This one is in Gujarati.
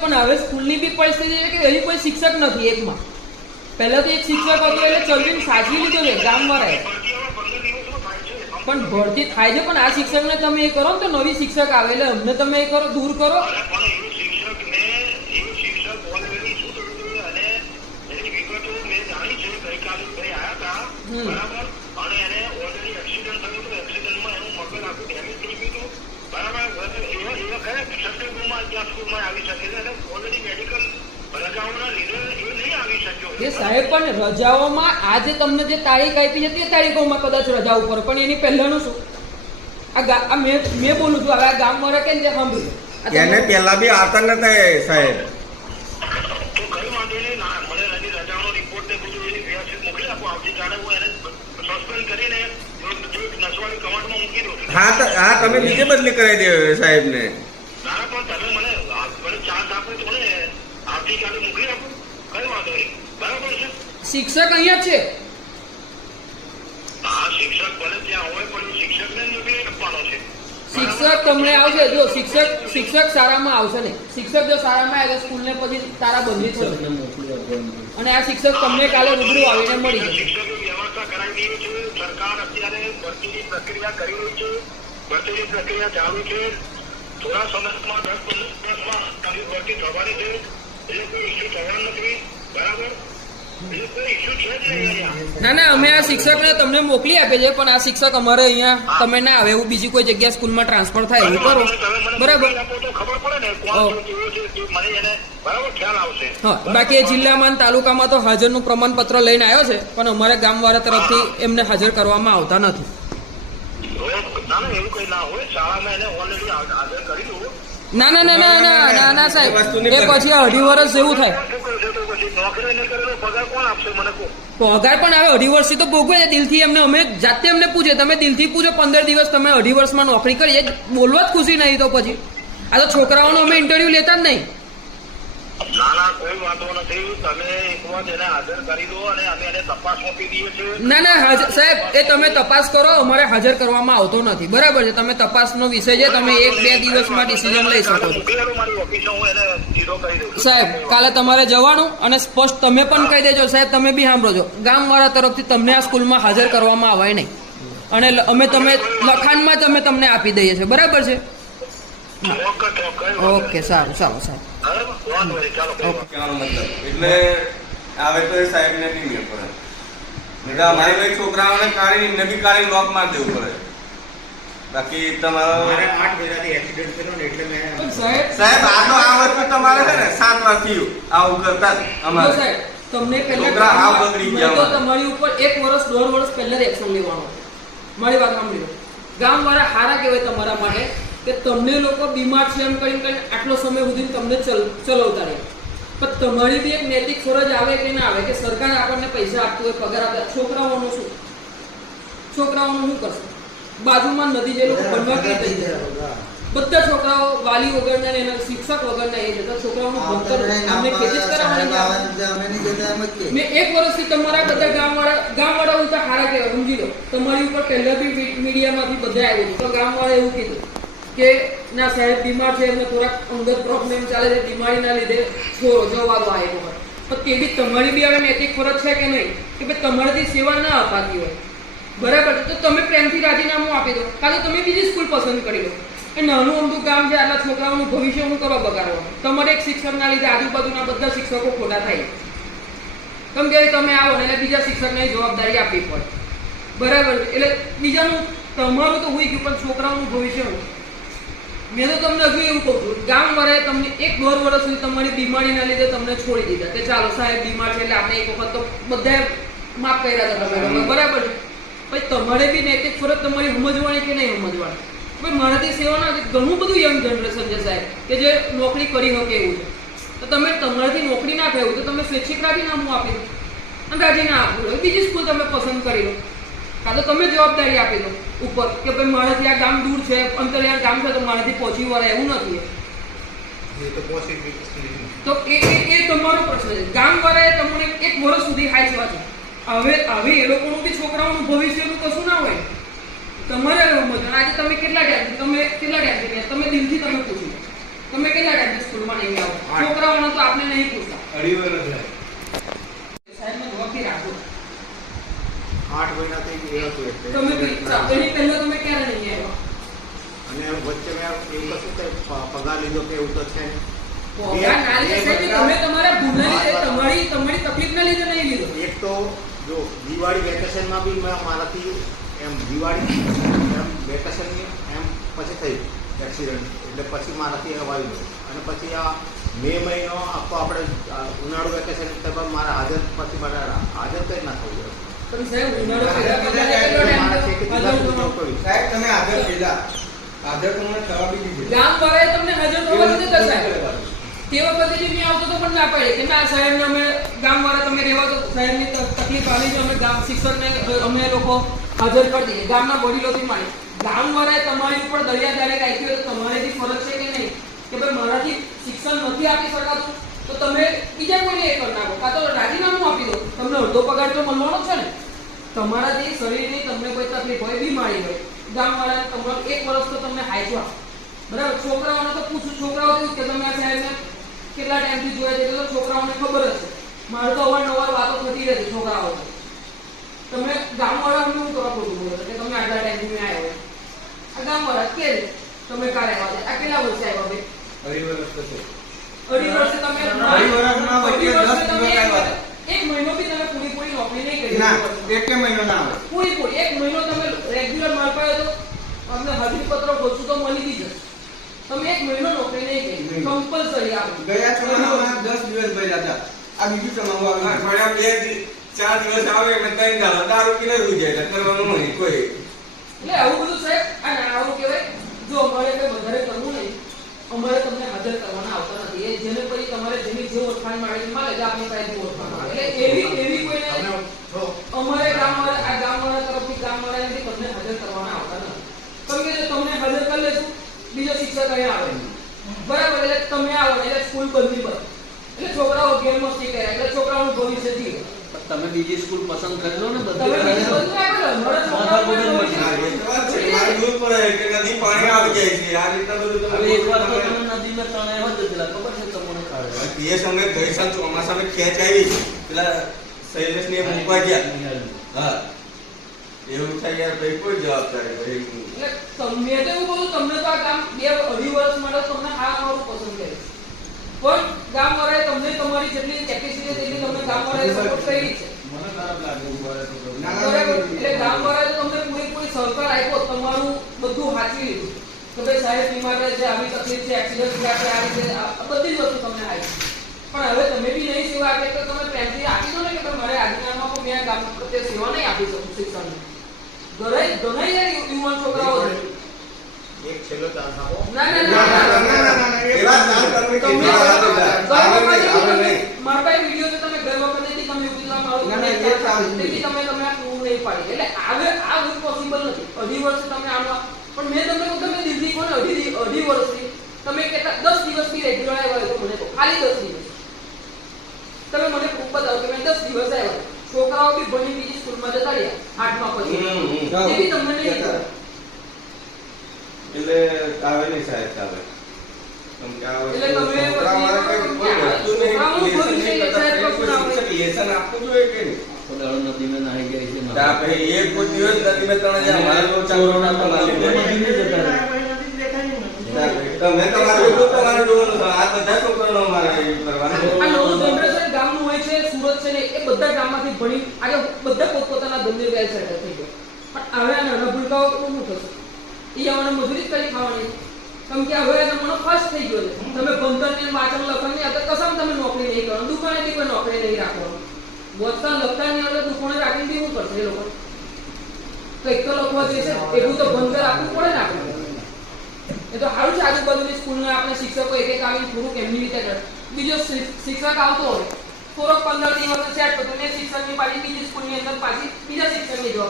પણ હવે સ્કૂલની બી પરિસ્થિતિ છે કે એની કોઈ શિક્ષક નથી એકમાં. પહેલા તો એક શિક્ષક હતો એટલે ચલવીને સાચવી લીધો છે ગામવાળાએ પણ ભરતી થાય છે, પણ આ શિક્ષકને તમે એ કરો તો નવી શિક્ષક આવે એટલે અમને તમે એ કરો, દૂર કરો. અરે પણ એવું શિક્ષકને એવું શિક્ષક ઓલરેડી શું થયું હતું અને એની વિગતો મેં જાણી છે ગઈકાલે ભાઈ આવ્યા હતા હમ. બરાબર અને એને ઓલરેડી એક્સિડન્ટ થયું હતું એક્સિડન્ટમાં એનું મગજ આખું ડેમેજ થઈ ગયું હતું બરાબર એવા એવા કયા સત્સંગોમાં ત્યાં સ્કૂલમાં આવી શકે છે અને ઓલરેડી મેડિકલ રજાઓના લીધે એ નહીં આવી સાહેબ પણ રજાઓમાં આજે તમને જે તારીખ આપી છે તે તારીખોમાં કદાચ રજા ઉપર પણ એની પહેલાનું શું? આ આ મેં મેં બોલું છું હવે આ ગામવાળા કે જે સાંભળ્યું એને પહેલા બી આવતા નતા સાહેબ. હું કરીને જો મૂકી દઉં હા તમે બીજે બદલી કરાવી દે સાહેબ ને ના પણ તમે મને ચાન્સ આપો તો મને આવતીકાલે મોકલી આપો. કઈ વાંધો નહીં. બરાબર છે? શિક્ષક અહીંયા છે? શિક્ષક ભલે ત્યાં હોય પણ શિક્ષકને જ આપવાનો છે. શિક્ષક તમને આવશે. જો શિક્ષક શિક્ષક સારામાં આવશે ને. શિક્ષક જો સારામાં આવે સ્કૂલને પછી તારા બંધી થશે. અને આ શિક્ષક તમને કાલે રૂબરૂ આવીને મળી જશે. શિક્ષકે વ્યવસ્થા કરાવી દીધી છે. સરકાર અત્યારે ભરતીની પ્રક્રિયા કરી રહી છે. ભરતીની પ્રક્રિયા ચાલુ છે. થોડા સમયમાં દસ પંદર દિવસમાં ભરતી થવાની છે. એટલે કોઈ ઇસ્યુ થવાનું નથી. બરાબર? ના ના અમે આ શિક્ષકને તમને મોકલી આપે છે પણ આ શિક્ષક અમારે અહીંયા તમે ના આવે એવું બીજી કોઈ જગ્યા સ્કૂલમાં ટ્રાન્સફર થાય એવું કરો. બરાબર હા બાકી જિલ્લામાં તાલુકામાં તો હાજરનું પ્રમાણપત્ર લઈને આવ્યો છે પણ અમારે ગામવાળા તરફથી એમને હાજર કરવામાં આવતા નથી. ના ના એવું કઈ ના હોય. શાળામાં એને ઓલરેડી હાજર કરી ના ના ના ના ના ના ના સાહેબ. એ પછી અઢી વર્ષ જેવું થાય. પગાર પણ હવે અઢી વર્ષથી તો ભોગવે દિલથી એમને અમે જાતે એમને પૂછે તમે દિલથી પૂછો પંદર દિવસ તમે અઢી વર્ષમાં નોકરી કરી એ બોલવા જ ખુશી નહીં તો પછી. આ તો છોકરાઓનો અમે ઇન્ટરવ્યુ લેતા જ નહીં. કોઈ વાંધો નથી. તમે એક એને હાજર કરી દો અને અમે એને તપાસ સોંપી દઈએ છીએ. ના ના સાહેબ એ તમે તપાસ કરો અમારે હાજર કરવામાં આવતો નથી. બરાબર છે તમે તપાસનો વિષય છે તમે એક બે દિવસમાં ડિસિઝન લઈ શકો છો. સાહેબ કાલે તમારે જવાનું અને સ્પષ્ટ તમે પણ કહી દેજો. સાહેબ તમે બી સાંભળો છો. ગામવાળા તરફથી તમને આ સ્કૂલમાં હાજર કરવામાં આવે નહીં. અને અમે તમે લખાણમાં જ અમે તમને આપી દઈએ છીએ. બરાબર છે? ઓકે સારું સારું સારું. એટલે આવે તો એ સાહેબને નહીં મેળ પડે. એટલે અમારે ભાઈ છોકરાઓને કાઢી બી કાઢી લોક માર દેવું પડે. બાકી તમારો મારે આઠ મહિનાથી એક્સિડન્ટ થયો ને એટલે મેં સાહેબ સાહેબ આ તો આ વસ્તુ તમારે છે ને સાત વાર થયું. આવું કરતા અમારે. સાહેબ તમને પહેલા આ બગડી ગયા તો તમારી ઉપર એક વર્ષ દોઢ વર્ષ પહેલા જ એક્શન લેવાનું. મારી વાત સાંભળી ગામ ગામવાળા હારા કહેવાય તમારા માટે. કે તમને લોકો બીમાર છે એમ કરીને કરીને આટલો સમય સુધી તમને ચલ ચલાવતા રહે પણ તમારી બી એક નૈતિક ફરજ આવે કે ના આવે કે સરકાર આપણને પૈસા આપતું હોય પગાર આપે. છોકરાઓનું શું? છોકરાઓનું શું કરશે? બાજુમાં નદી જે લોકો ભણવા કે થઈ જાય બધા. છોકરાઓ વાલી વગરના ને એના શિક્ષક વગરના એ છે. તો છોકરાઓનું ભણતર અમને ખેતી જ કરાવવાની મેં એક વર્ષથી તમારા બધા ગામવાળા ગામવાળા ઉલટા હારા કહેવાય સમજી લો. તમારી ઉપર પહેલાથી મીડિયામાંથી બધા આવ્યું હતું તો ગામવાળા એવું કીધું. કે ના સાહેબ, બીમાર છે, એમને થોડાક અંગત પ્રોબ્લેમ ચાલે છે, બીમારીના લીધે છોડો જવા દો આ એક વખત પણ તે બી તમારી બી હવે નૈતિક ફરજ છે કે નહીં? કે ભાઈ તમારાથી સેવા ના અપાતી હોય. બરાબર? તો તમે પ્રેમથી રાજીનામું આપી દો. કાં તો તમે બીજી સ્કૂલ પસંદ કરી લો. એ નાનું અમદું ગામ છે, આટલા છોકરાઓનું ભવિષ્ય હું કરવા બગાડવાનું તમારે એક શિક્ષકના લીધે આજુબાજુના બધા શિક્ષકો ખોટા થાય. કેમ કે તમે આવો ને એટલે બીજા શિક્ષકને જવાબદારી આપવી પડે. બરાબર? એટલે બીજાનું, તમારું તો હોઈ ગયું, પણ છોકરાઓનું ભવિષ્ય મેં તો તમને હજુ એવું કહું છું ગામ તમને એક દોઢ વર્ષ સુધી તમારી બીમારીના લીધે તમને છોડી દીધા કે ચાલો સાહેબ બીમાર છે એટલે આપણે એક વખત તો બધાએ માફ કર્યા હતા તમે બરાબર છે? પછી તમારે બી નૈતિક ફરજ તમારી સમજવાની કે નહીં સમજવાની? ભાઈ, મારાથી સેવાના ઘણું બધું યંગ જનરેશન છે સાહેબ, કે જે નોકરી કરી શકે એવું છે. તો તમે તમારાથી નોકરી ના થયું તો તમે સ્વૈચ્છિક રાજીનામું આપી દો અને રાજીના આપી દો. બીજી સ્કૂલ તમે પસંદ કરી લો. કાં તો તમે જવાબદારી આપી દો ઉપર કે ભાઈ મારાથી આ ગામ દૂર છે અંતરિયાળ ગામ છે તો મારાથી પહોંચી વળે એવું નથી. તો એ એ તમારો પ્રશ્ન છે. ગામ વાળાએ તમને એક વર્ષ સુધી હાચવા છે. હવે હવે એ લોકોનું બી છોકરાઓનું ભવિષ્યનું કશું ના હોય. તમારે સમજવાનું આજે તમે કેટલા ટાઈમ તમે કેટલા ટાઈમ તમે દિલથી તમે પૂછો. તમે કેટલા ટાઈમથી સ્કૂલમાં નહીં આવો. છોકરાઓને તો આપણે નહીં પૂછતા. અઢી વર્ષ થયા. સાહેબને જવાબથી રાખો આઠ મહિના થઈ હતું એટલે તમે એની પહેલા તમે ક્યારે નહીં આવ્યા? અને વચ્ચે મેં એવું કશું કે પગાર લીધો કે એવું તો છે એક તો જો દિવાળી વેકેશનમાં બી મેં મારાથી એમ દિવાળી એમ વેકેશન એમ પછી થયું એક્સિડન્ટ એટલે પછી મારાથી આવી ગયો. અને પછી આ મે મહિનો આખો આપણે ઉનાળુ વેકેશન મારા હાજર પછી મારા હાજર કંઈ ના થઈ ગયું. પણ સાહેબ ઉનાળો તમારે કેટલો ટાઈમ મારા થયો? છે કે હાજર જુદા થવાનો? જુદા કર્યું સાહેબ તમે હાજર પેલા હાજર તમને થવા દીધી. ગામ વાળાએ તમને હાજર થવા દીધું તો તે વખતે જે મેં આવતો તો પણ ના પાડે કે ના સાહેબને અમે ગામ વાળા તમે રહેવા તો સાહેબની તકલીફ આવી છે. અમે ગામ શિક્ષકને અમે લોકો હાજર કરી દઈએ. ગામના વડીલોથી માંડી ગામ વાળાએ તમારી ઉપર દરિયાદારી રાખી હોય તો તમારે બી ફરજ છે કે નહીં? કે ભાઈ મારાથી શિક્ષણ નથી આપી શકાતું? તો તમે બીજા કોઈને એ કરી નાખો. કાં તો રાજીનામું આપી દો. તમને અડધો પગાર તો મળવાનો છે ને. તમારાથી શરીરની તમને કોઈ તકલીફ હોય, બીમારી હોય, ગામવાળાને તમારો એક વર્ષ તો તમને હાચવા બરાબર? છોકરાઓને તો પૂછું, છોકરાઓ કેવું કે તમે આ સાહેબને કેટલા ટાઈમથી જોયા છે? એટલે છોકરાઓને ખબર જ છે. મારે તો અવારનવાર વાતો થતી રહેતી છોકરાઓ તમે ગામવાળાઓને હું કરવા ખોટું બોલો કે તમે આટલા ટાઈમથી મેં આવ્યો આ ગામવાળા કે તમે કાલે આવ્યા આ કેટલા વર્ષે આવ્યા બે અઢી વર્ષ થશે અઢી વર્ષ તમે અઢી વર્ષમાં વચ્ચે દિવસ એક- આવ્યા. એક મહિનો બી તમે પૂરી પૂરી નોકરી નહીં કરી ના. એક મહિનો ના આવે. પૂરી પૂરી એક મહિનો તમે રેગ્યુલર માલ પાડ્યો તો તમને હાજરી પત્ર ઓછું તો મળી બી જશે. તમે એક મહિનો નોકરી નહીં કરી કમ્પલસરી આપો ગયા ચોમાસામાં દસ દિવસ ભર્યા હતા. આ બીજું ચોમાસું આવ્યું. અઠવાડિયા બે ચાર દિવસ આવે એટલે ત્રણ દાડા. દારૂ પીને જાય એટલે કરવાનું નહીં કોઈ. એટલે આવું બધું સાહેબ અને આવું કહેવાય જો અમારે કઈ વધારે કરવું નહીં અમારે તમને હાજર કરવાના આવતા નથી એ જેને પછી તમારે જેની જે ઓળખાણ છે મળે કે આપણી પાસે ઓળખાણ એટલે એવી એવી કોઈને અમારે ગામ અમારે આ આ ગામવાળા તરફથી ગામવાળાથી તમને હાજર કરવામાં આવતા નથી. કેમ કે જો તમને હાજર કરી લેશું. બીજો શિક્ષક અહીંયા આવે બરાબર એટલે તમે આવો એટલે સ્કૂલ બંધી પડે એટલે છોકરાઓ ગેરમસ્તી કરે એટલે છોકરાઓનું ભવિષ્ય જીવે. તમે બીજી સ્કૂલ પસંદ કરી લો ને બધા તો નદી પાણી આવી જાય છે. આ રીતના બધું તમે હવે એકવાર તો તમે નદીમાં તણાઈ જ પેલા ખબર? એ સમય ગઈ સાલ ચોમાસામાં ખેંચ આવી. પેલા શૈલેષને મૂકવા ગયા. હા. એવું થાય યાર ભાઈ કોઈ જવાબદારી ભાઈ એટલે તમે તો એવું બોલું તમને તો આ કામ બે અઢી વર્ષ માટે તમને આ અમારું પસંદ છે. પણ ગામ વાળાએ તમને તમારી જેટલી કેપેસિટી તેટલી તમને ગામ વાળાએ સપોર્ટ કરી છે. મને ખરાબ લાગે ઊભા રહે તો ના, ના, બરાબર. એટલે ગામ વાળાએ તો તમને પૂરેપૂરી સહકાર આપ્યો તમારું બધું સાચવી લીધું. કે ભાઈ સાહેબ બીમાર છે આવી તકલીફ છે એક્સિડન્ટ થયા છે આ રીતે આ આ બધી જ વસ્તુ તમને આપી પણ હવે તમે બી નહીં સેવા આપે તો તમે પ્રેમથી આપી દો ને કે મારે આજના હું મેં ગામ પ્રત્યે સેવા નહીં આપી શકું શિક્ષણની. ઘરે ઘણા યાર યુવાન છોકરાઓ છે. એક છેલ્લો ચાન્સ આપો. ના ના ના, ના ના, ના ના, ના, ના, એ વાત ના કરવી કે. મારા પાસે વીડિયો છે તમે ગર વખતેથી તમે ઉકેલવા મારો ના, ના, એ. તેથી તમે તમે આ પૂરું નહીં પાડી. એટલે આવે આ ઇમ્પોસિબલ નથી. અઢી વર્ષ તમે આમાં પણ મેં તમને કહું તમે દિલ્હી કોને અઢી દિ- અઢી વર્ષથી તમે કેટલા દસ દિવસથી રેગ્યુલર આવ્યા હોય તો મને કહો ખાલી દસ દિવસ તમે મને ખૂબ બતાવો કે મેં દસ દિવસ આવ્યા છોકરાઓ બી ભણી બીજી સ્કૂલમાં જતા રહ્યા આઠમા પછી. એ બી તમને નહીં એટલે આવે નહીં સાહેબ ચાલે કેમ કે આ એટલે વસ્તુ તમે. તમે તમારું તમારે જોવાનું આ બધા છોકરાનો મારે કરવાનું છે ને એ બધા ગામમાંથી ભણી આજે બધા પોતપોતાના ધંધે વેલ સેટલ થઈ ગયા. પણ હવે આ નાના શું થશે? એ આવવાને મજૂરી કરી ખાવાની કેમ કે હવે તમારો ફર્સ્ટ થઈ ગયો છે. તમે ભણતર ને વાંચન લખન ને અત્યારે કસમ તમે નોકરી નહીં કરો દુકાને થી કોઈ નોકરી નહીં રાખો વાંચતા લખતા ની અંદર દુકાને રાખીને દેવું પડશે એ લોકો કંઈક તો લખવા જશે એવું તો ભણતર આપવું પડે ને આપણે. એ તો સારું છે આજુબાજુની સ્કૂલના આપણે શિક્ષકો એક એક આવીને થોડુંક એમની રીતે કરે. બીજો શિક્ષક આવતો હોય થોડોક પંદર દિવસ સેટ તો ને શિક્ષણની પાછી બીજી સ્કૂલની અંદર પાછી બીજા શિક્ષણની જવાબ